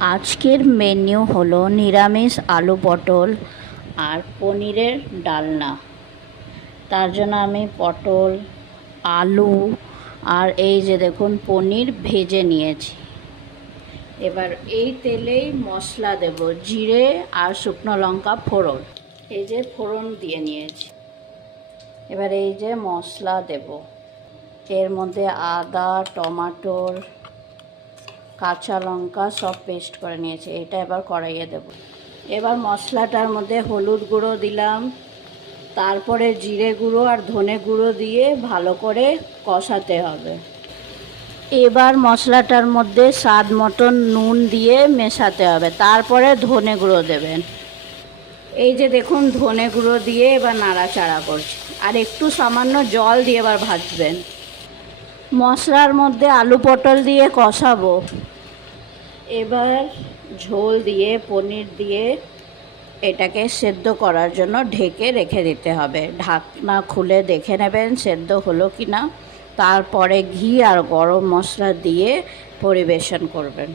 আজকের মেনু হলো নিরামিষ আলু পটল আর পনিরের ডালনা। তার জন্য আমি পটল, আলু আর এই যে দেখুন পনির ভেজে নিয়েছি। এবার এই তেলেই মশলা দেব, জিরে আর শুকনো লঙ্কা ফোড়ন। এই যে ফোড়ন দিয়ে নিয়েছি। এবার এই যে মশলা দেব, এর মধ্যে আদা, টমাটোর, কাঁচা লঙ্কা সব পেস্ট করে নিয়েছি। এটা এবার কড়াইয়ে দেব। এবার মশলাটার মধ্যে হলুদ গুঁড়ো দিলাম, তারপরে জিরে গুঁড়ো আর ধনে গুঁড়ো দিয়ে ভালো করে কষাতে হবে। এবার মশলাটার মধ্যে স্বাদ মতন নুন দিয়ে মেশাতে হবে, তারপরে ধনে গুঁড়ো দেবেন। এই যে দেখুন ধনে গুঁড়ো দিয়ে এবার নাড়াচাড়া করছি, আর একটু সামান্য জল দিয়ে এবার ভাজবেন। মশলার মধ্যে আলু পটল দিয়ে কষাবো। এবার ঝোল দিয়ে পনির দিয়ে এটাকে সেদ্ধ করার জন্য ঢেকে রেখে দিতে হবে। ঢাকনা খুলে দেখে নেবেন সেদ্ধ হলো কি না, তারপরে ঘি আর গরম মশলা দিয়ে পরিবেশন করবেন।